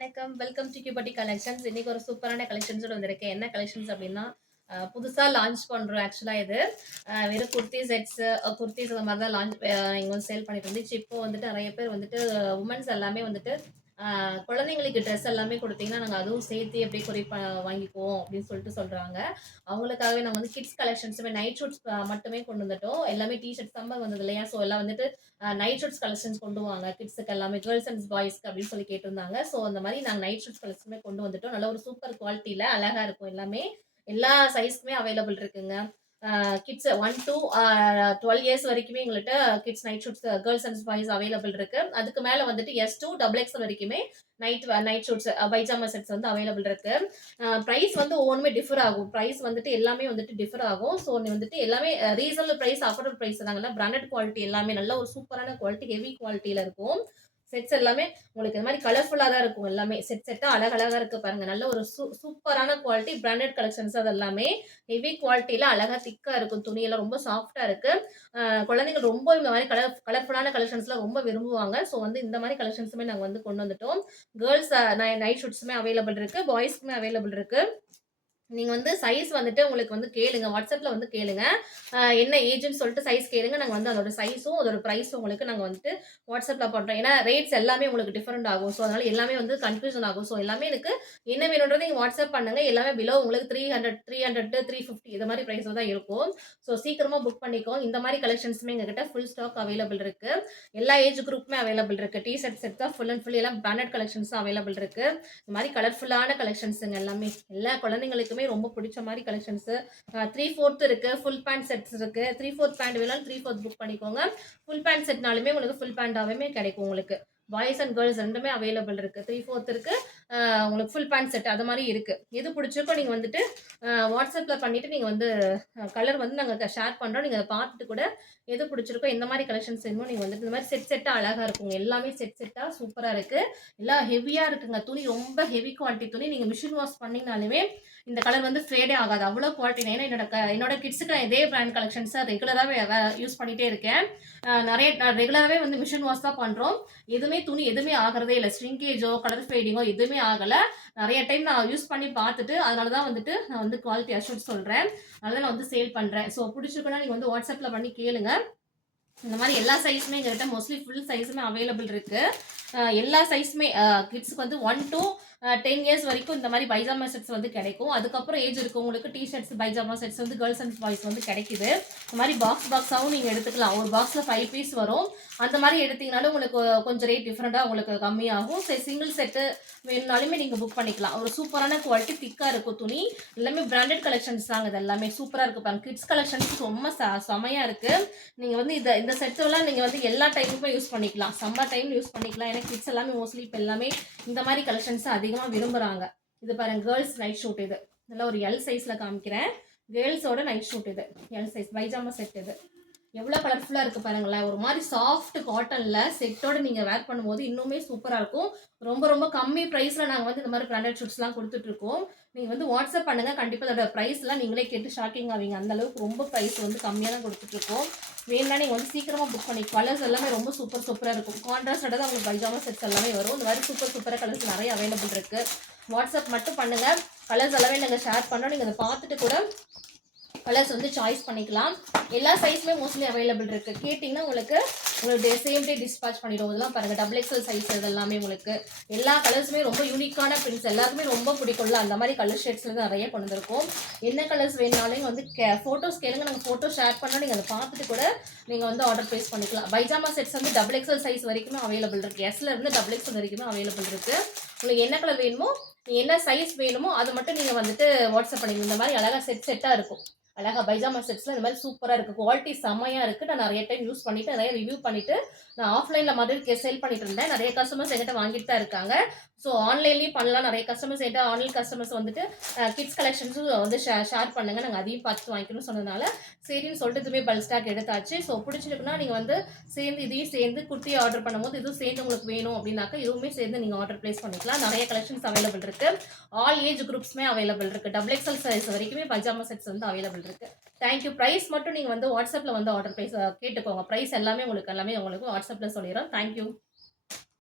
வணக்கம். Welcome to கியூபட்டி collections. இன்னைக்கு ஒரு சூப்பரான கலெக்ஷன்ஸோட வந்திருக்கேன். என்ன கலெக்ஷன்ஸ் அப்படின்னா, புதுசா லான்ச் பண்றோம் ஆக்சுவலா இது. வெறும் குர்த்தி செட்ஸ், குர்தீஸ் அந்த மாரி தான் இங்க வந்து சேல் பண்ணிட்டு இருந்துச்சு. இப்போ வந்துட்டு நெறைய பேர் வந்துட்டு வுமன்ஸ் எல்லாமே வந்துட்டு குழந்தைங்களுக்கு ட்ரெஸ் எல்லாமே குடுத்தீங்கன்னா, நாங்க அதுவும் சேர்த்து அப்படியே கொரியர் வாங்கிக்குவோம் அப்படின்னு சொல்றாங்க. அவங்களுக்காகவே நாங்க வந்து கிட்ஸ் கலெக்ஷன்ஸுமே நைட் ஷூட்ஸ் மட்டுமே கொண்டு வந்துட்டோம். எல்லாமே டீ ஷர்ட் சம்மர் வந்தது இல்லையா? ஸோ எல்லாம் வந்துட்டு நைட் ஷூட்ஸ் கலெக்ஷன்ஸ் கொண்டு வாங்க. கிட்ஸுக்கு எல்லாமே கேர்ள்ஸ் அண்ட் பாய்ஸ்க்கு அப்படின்னு சொல்லி கேட்டிருந்தாங்க. ஸோ அந்த மாரி நாங்க நைட் ஷூட்ஸ் கலெக்ஷனுமே கொண்டு வந்துட்டோம். நல்ல ஒரு சூப்பர் குவாலிட்டில அழகா இருக்கும் எல்லாமே. எல்லா சைஸ்க்குமே அவைலபிள் இருக்குங்க. கிட்ஸ் 1 டூ 12 இயர்ஸ் வரைக்குமே எங்கள்ட்ட kids night shoots girls and boys available இருக்கு. அதுக்கு மேல வந்துட்டு எஸ் டூ டபுள் எக்ஸ்எல் வரைக்குமே நைட் ஷூட்ஸ் பைஜாமா செட்ஸ் வந்து அவைலபிள் இருக்கு. பிரைஸ் வந்து ஒவ்வொன்றுமே டிஃபர் ஆகும். பிரைஸ் வந்துட்டு எல்லாமே வந்துட்டு டிஃபர் ஆகும். ஸோ வந்துட்டு எல்லாமே ரீசனபிள் பிரைஸ், அஃபோர்டபுள் பிரைஸ் தாங்கல்ல. பிராண்டட் குவாலிட்டி எல்லாமே நல்ல ஒரு சூப்பரான குவாலிட்டி, ஹெவி குவாலிட்டியில இருக்கும். செட்ஸ் எல்லாமே உங்களுக்கு இந்த மாதிரி கலர்ஃபுல்லா தான் இருக்கும். எல்லாமே செட்டா அழகழகா இருக்கு பாருங்க. நல்ல ஒரு சூப்பரான குவாலிட்டி பிராண்டட் கலெக்ஷன்ஸ். அது எல்லாமே ஹெவி குவாலிட்டியில அழகா திக்கா இருக்கும். துணியெல்லாம் ரொம்ப சாஃப்டா இருக்கு. குழந்தைங்க ரொம்ப இந்த மாதிரி கலர்ஃபுல்லான கலெக்ஷன்ஸ்லாம் ரொம்ப விரும்புவாங்க. ஸோ வந்து இந்த மாதிரி கலெக்ஷன்ஸுமே நாங்கள் வந்து கொண்டு வந்துட்டோம். கேர்ள்ஸ் நைட் ஷூட்ஸுமே அவைலபிள் இருக்கு, பாய்ஸ்க்குமே அவைலபிள் இருக்கு. நீங்க வந்து சைஸ் வந்துட்டு உங்களுக்கு வந்து கேளுங்க. வாட்ஸ்அப்ல வந்து கேளுங்க. என்ன ஏஜ்ன்னு சொல்லிட்டு சைஸ் கேளுங்க. நாங்க வந்து அதோட சைஸும், அதோட பிரைஸும் உங்களுக்கு நாங்க வந்துட்டு வாட்ஸ்அப்ல பண்றோம். ஏன்னா ரேட்ஸ் எல்லாமே உங்களுக்கு டிஃபரெண்ட் ஆகும். ஸோ அதனால எல்லாமே வந்து கன்ஃப்யூஷன் ஆகும். ஸோ எல்லாமே எனக்கு என்ன வேணும்ன்றத நீங்க வாட்ஸ்அப் பண்ணுங்க. எல்லாமே பிலோ உங்களுக்கு 300, 300 350 இது மாதிரி பிரைஸ்ல தான் இருக்கும். ஸோ சீக்கிரமா புக் பண்ணிக்கோ. இந்த மாதிரி கலெக்ஷன்ஸுமே எங்ககிட்ட ஃபுல் ஸ்டாக் அவைலபிள் இருக்கு. எல்லா ஏஜ் குரூப்புமே அவைலபிள் இருக்கு. டீ ஷர்ட் செட் தான் ஃபுல் அண்ட் ஃபுல் எல்லாம் பிராண்டட் கலெக்ஷன்ஸ் அவைலபிள் இருக்கு. இந்த மாதிரி கலர்ஃபுல்லான கலெக்ஷன்ஸுங்க எல்லாமே. எல்லா குழந்தைங்களுக்குமே ரொம்ப பிடிச்ச மாதிரி கலெக்ஷன்ஸ். 3/4 இருக்கு, ஃபுல் பேண்ட் செட்ஸ் இருக்கு. 3/4 பேண்ட் வேணாலும் 3/4 புக் பண்ணிக்கோங்க. ஃபுல் பேண்ட் செட்னாலுமே உங்களுக்கு ஃபுல் பேண்டாவே கிடைக்கும் உங்களுக்கு. பாய்ஸ் அண்ட் கேர்ள்ஸ் ரெண்டுமே அவைலபிள் இருக்கு. 3/4 இருக்கு, உங்களுக்கு ஃபுல் பேண்ட் செட் அது மாதிரி இருக்கு. எது பிடிச்சிருக்கோ நீங்க வந்துட்டு வாட்ஸ்அப்ல பண்ணிட்டு நீங்க வந்து கலர் வந்து நாங்க ஷேர் பண்றோம். நீங்க அதை பார்த்துட்டு கூட எது பிடிச்சிருக்கோ எந்த மாதிரி கலெக்ஷன்ஸ் வேணுமோ நீங்க வந்துட்டு இந்த மாதிரி செட்டா அழகா இருக்குங்க. எல்லாமே செட்டா சூப்பரா இருக்கு. எல்லாம் ஹெவியா இருக்குங்க. துணி ரொம்ப ஹெவி குவாலிட்டி துணி. நீங்க மிஷின் வாஷ் பண்ணீங்கனாலுமே இந்த கலர் வந்து ஃபேடே ஆகாது. அவ்வளோ குவாலிட்டி. ஏன்னா என்னோட கிட்ஸுக்கு நான் இதே பிராண்ட் கலெக்ஷன்ஸை ரெகுலராகவே யூஸ் பண்ணிட்டே இருக்கேன். ரெகுலராகவே வந்து மிஷின் வாஷ் தான் பண்றோம். எதுவுமே எதுவுமே ஆகிறதே இல்லை. ஸ்ட்ரிங்கேஜோ கலர் ஃபேடிங்கோ எதுவுமே ஆகலை. நிறைய டைம் நான் யூஸ் பண்ணி பார்த்துட்டு அதனால தான் வந்துட்டு நான் வந்து குவாலிட்டி அஷ்யூர்ட் சொல்றேன். அதனால நான் வந்து சேல் பண்றேன். ஸோ பிடிச்சிருக்குன்னா நீங்க வந்து வாட்ஸ்அப்ல பண்ணி கேளுங்க. இந்த மாதிரி எல்லா சைஸுமே எங்ககிட்ட மோஸ்ட்லி ஃபுல் சைஸுமே அவைலபிள் இருக்கு. எல்லா சைஸுமே கிட்ஸுக்கு வந்து 1 to 10 இயர்ஸ் வரைக்கும் இந்த மாதிரி பைஜாமா செட்ஸ் வந்து கிடைக்கும். அதுக்கப்புறம் ஏஜ் இருக்கவங்களுக்கு டி ஷர்ட்ஸ் பைஜாமா செட்ஸ் வந்து கேர்ள்ஸ் அண்ட் பாய்ஸ் வந்து கிடைக்குது. இந்த மாதிரி பாக்ஸாகவும் நீங்கள் எடுத்துக்கலாம். ஒரு பாக்ஸில் 5 பீஸ் வரும். அந்த மாதிரி எடுத்தீங்கனாலும் உங்களுக்கு கொஞ்சம் ரேட் டிஃப்ரெண்ட்டாக உங்களுக்கு கம்மியாகும். சரி, சிங்கிள் செட்டு வேணுனாலுமே நீங்கள் புக் பண்ணிக்கலாம். ஒரு சூப்பரான குவாலிட்டி திக்காக இருக்கும் துணி. எல்லாமே பிராண்டட் கலெக்ஷன்ஸ் தாங்க. இது எல்லாமே சூப்பராக இருக்கு பாருங்க. கிட்ஸ் கலெக்ஷன்ஸ் ரொம்ப செமையாக இருக்கு. நீங்கள் வந்து இந்த செட்டெல்லாம் நீங்கள் வந்து எல்லா டைமுமே யூஸ் பண்ணிக்கலாம். சம்மர் டைம் யூஸ் பண்ணிக்கலாம். ஏன்னா கிட்ஸ் எல்லாமே மோஸ்ட்லி இப்போ எல்லாமே இந்த மாதிரி கலெக்ஷன்ஸ் அதிகமாக விரும்புகிறாங்க. இது பாருங்க, கேர்ள்ஸ் நைட் ஷூட். இது நல்லா ஒரு எல் சைஸில் காமிக்கிறேன். கேர்ள்ஸோட நைட் ஷூட். இது எல் சைஸ் பைஜாமா செட். இது எவ்வளோ கலர்ஃபுல்லாக இருக்குது பாருங்களேன். ஒரு மாதிரி சாஃப்ட் காட்டனில் செட்டோட நீங்கள் வேர் பண்ணும்போது இன்னுமே சூப்பராக இருக்கும். ரொம்ப ரொம்ப கம்மி ப்ரைஸில் நாங்கள் வந்து இந்த மாதிரி பிராண்டட் ஷூட்ஸ்லாம் கொடுத்துட்ருக்கோம். நீங்கள் வந்து வாட்ஸ்அப் பண்ணுங்கள். கண்டிப்பாக அதோட ப்ரைஸ்லாம் நீங்களே கேட்டு ஷாக்கிங் ஆவீங்க. அந்தளவுக்கு ரொம்ப ப்ரைஸ் வந்து கம்மியாக தான் கொடுத்துட்ருக்கோம். வேணும்னா நீங்கள் வந்து சீக்கிரமாக புக் பண்ணி. கலர்ஸ் எல்லாமே ரொம்ப சூப்பராக இருக்கும். கான்ட்ராஸ்டோட தான் உங்களுக்கு பைஜாமா செட்ஸ் எல்லாமே வரும். இந்த மாதிரி சூப்பராக கலர்ஸ் நிறைய அவைலபிள் இருக்குது. வாட்ஸ்அப் மட்டும் பண்ணுங்கள். கலர்ஸ் எல்லாமே நாங்கள் ஷேர் பண்ணுறோம். நீங்கள் அதை பார்த்துட்டு கூட கலர்ஸ் வந்து சாய்ஸ் பண்ணிக்கலாம். எல்லா சைஸுமே மோஸ்ட்லி அவைலபிள் இருக்குது. கேட்டிங்கன்னா உங்களுக்கு சேம் டே டிஸ்பேச் பண்ணிடுவோம். இதெல்லாம் பாருங்கள், டபுள் எக்ஸல் சைஸ். இதெல்லாமே உங்களுக்கு எல்லா கலர்ஸுமே ரொம்ப யூனிக்கான பிரிண்ட்ஸ். எல்லாருக்குமே ரொம்ப பிடிக்கும்ல. அந்த மாதிரி கலர் ஷேட்ஸில் தான் நிறைய கொண்டு வந்திருக்கோம். என்ன கலர்ஸ் வேணுனாலும் வந்து ஃபோட்டோஸ் கேளுங்க. நாங்கள் ஃபோட்டோ ஷேர் பண்ணால் நீங்கள் அதை பார்த்துட்டு கூட நீங்கள் வந்து ஆர்டர் ப்ளேஸ் பண்ணிக்கலாம். பைஜாமா செட்ஸ் வந்து டபுள் எக்ஸல் சைஸ் வரைக்குமே அவைலபிள் இருக்குது. எஸ்ல இருந்து டபுள் எக்ஸல் வரைக்குமே அவைலபிள் இருக்குது. உங்களுக்கு என்ன கலர் வேணுமோ, என்ன சைஸ் வேணுமோ அதை மட்டும் நீங்கள் வந்துட்டு வாட்ஸ்அப் பண்ணிடுங்க. இந்த மாதிரி அழகாக செட்டாக இருக்கும். அழகா பைஜாமா செட்ஸ்லாம் இந்த மாதிரி சூப்பராக இருக்குது. குவாலிட்டி செம்மையாக இருக்குது. நான் நிறைய டைம் யூஸ் பண்ணிவிட்டு நிறைய ரிவ்யூ பண்ணிவிட்டு நான் ஆஃப்லைனில் மாதிரி சேல் பண்ணிட்டு இருந்தேன். நிறைய கஸ்டமர்ஸ் என்கிட்ட வாங்கிட்டு தான் இருக்காங்க. ஸோ ஆன்லைன்லேயும் பண்ணலாம். நிறைய கஸ்டமர்ஸ் என்கிட்ட ஆன்லைன் கஸ்டமர்ஸ் வந்துட்டு கிட்ஸ் கலெக்ஷன்ஸும் வந்து ஷேர் பண்ணுங்கள், நாங்கள் அதையும் பார்த்து வாங்கிக்கணும்னு சொன்னதுனால சரின்னு சொல்லிட்டு இதுவுமே பல்க் ஸ்டாக் எடுத்தாச்சு. ஸோ பிடிச்சிருக்குன்னா நீங்கள் வந்து இதையும் சேர்ந்து குர்த்தி ஆர்டர் பண்ணும்போது இதுவும் சேர்ந்து உங்களுக்கு வேணும் அப்படின்னாக்கா இதுவுமே சேர்ந்து நீங்கள் ஆர்டர் ப்ளேஸ் பண்ணிக்கலாம். நிறைய கலெக்ஷன்ஸ் அவைலபிள் இருக்குது. ஆல் ஏஜ் குரூப்ஸ்மே அவைலபிள் இருக்குது. டபுள் எக்ஸல் சைஸ் வரைக்குமே பைஜாமா செட்ஸ் வந்து அவைலபிள் இருக்குது. தேங்க்யூ. ப்ரைஸ் மட்டும் நீங்கள் வந்து வாட்ஸ்அப்பில் வந்து ஆர்டர் ப்ரைஸ் கேட்டுக்கோங்க. ப்ரைஸ் எல்லாமே உங்களுக்கு வாட்ஸ்அப்பில் சொல்லிடுறோம். தேங்க்யூ.